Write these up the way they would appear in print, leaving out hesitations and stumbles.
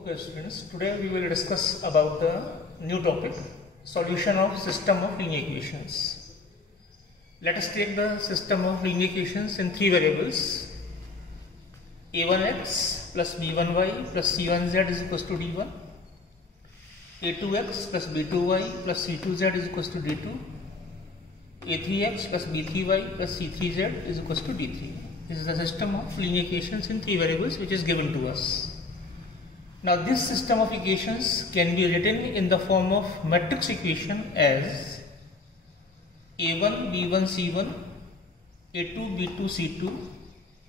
Okay students, today we will discuss about the new topic, solution of system of linear equations. Let us take the system of linear equations in three variables, a1x plus b1y plus c1z is equals to d1, a2x plus b2y plus c2z is equals to d2, a3x plus b3y plus c3z is equals to d3. This is the system of linear equations in three variables which is given to us. Now this system of equations can be written in the form of matrix equation as a1 b1 c1, a2 b2 c2,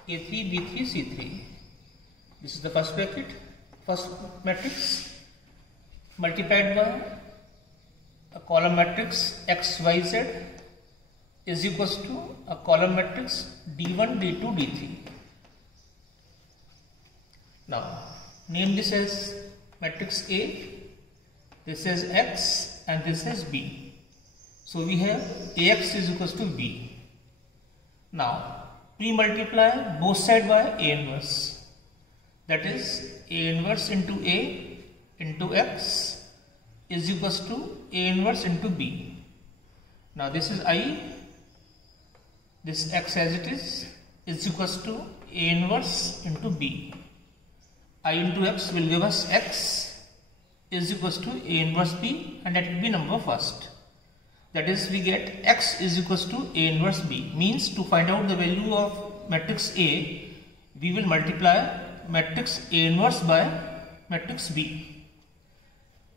a3 b3 c3. This is the first bracket, first matrix, multiplied by a column matrix x y z is equals to a column matrix d1 d2 d3. Now name this as matrix A, this is X and this is B. So we have AX is equals to B. Now pre-multiply both sides by A inverse, that is A inverse into A into X is equals to A inverse into B. Now this is I, this X as it is equals to A inverse into B. I into x will give us x is equals to A inverse B, and that will be number first. That is, we get x is equals to A inverse B. Means to find out the value of matrix A, we will multiply matrix A inverse by matrix B.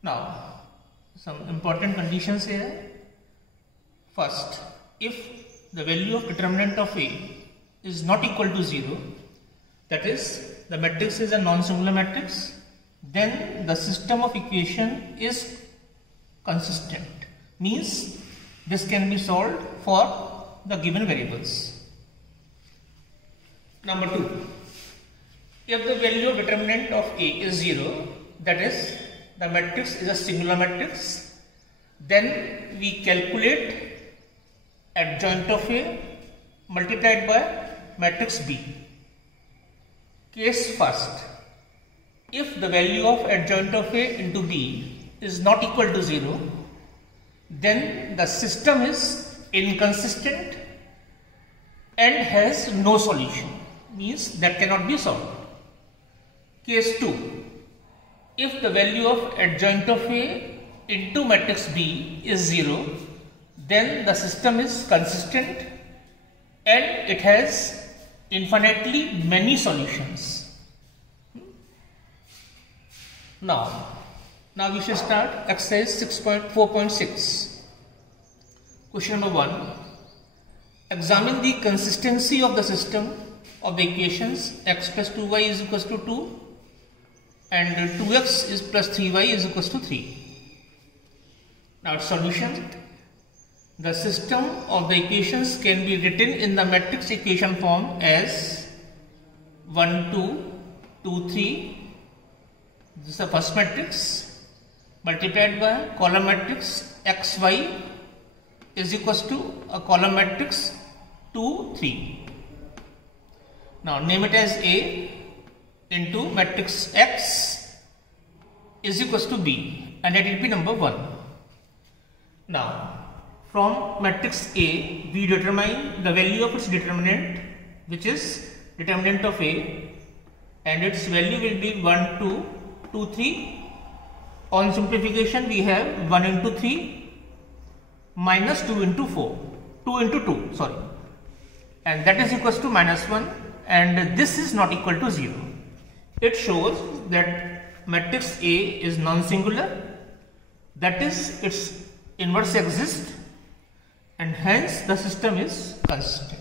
Now some important conditions here. First, if the value of determinant of A is not equal to 0, that is the matrix is a non-singular matrix, then the system of equation is consistent. Means this can be solved for the given variables. Number 2, if the value of determinant of A is 0, that is the matrix is a singular matrix, then we calculate adjoint of A multiplied by matrix B. Case first, if the value of adjoint of A into B is not equal to 0, then the system is inconsistent and has no solution, means that cannot be solved. Case 2, if the value of adjoint of A into matrix B is 0, then the system is consistent and it has infinitely many solutions. Now we shall start exercise 4.6. Question number 1. Examine the consistency of the system of the equations x plus 2y is equals to 2 and 2x is plus 3y is equals to 3. Now solution. The system of the equations can be written in the matrix equation form as 1, 2, 2, 3. This is the first matrix, multiplied by column matrix x, y is equals to a column matrix 2, 3. Now name it as A into matrix x is equals to B, and that will be number 1. Now from matrix A, we determine the value of its determinant, which is determinant of A, and its value will be 1, 2, 2, 3. On simplification, we have 1 into 3 minus 2 into 4, 2 into 2, sorry, and that is equals to minus 1, and this is not equal to 0. It shows that matrix A is non-singular, that is its inverse exists, and hence the system is consistent.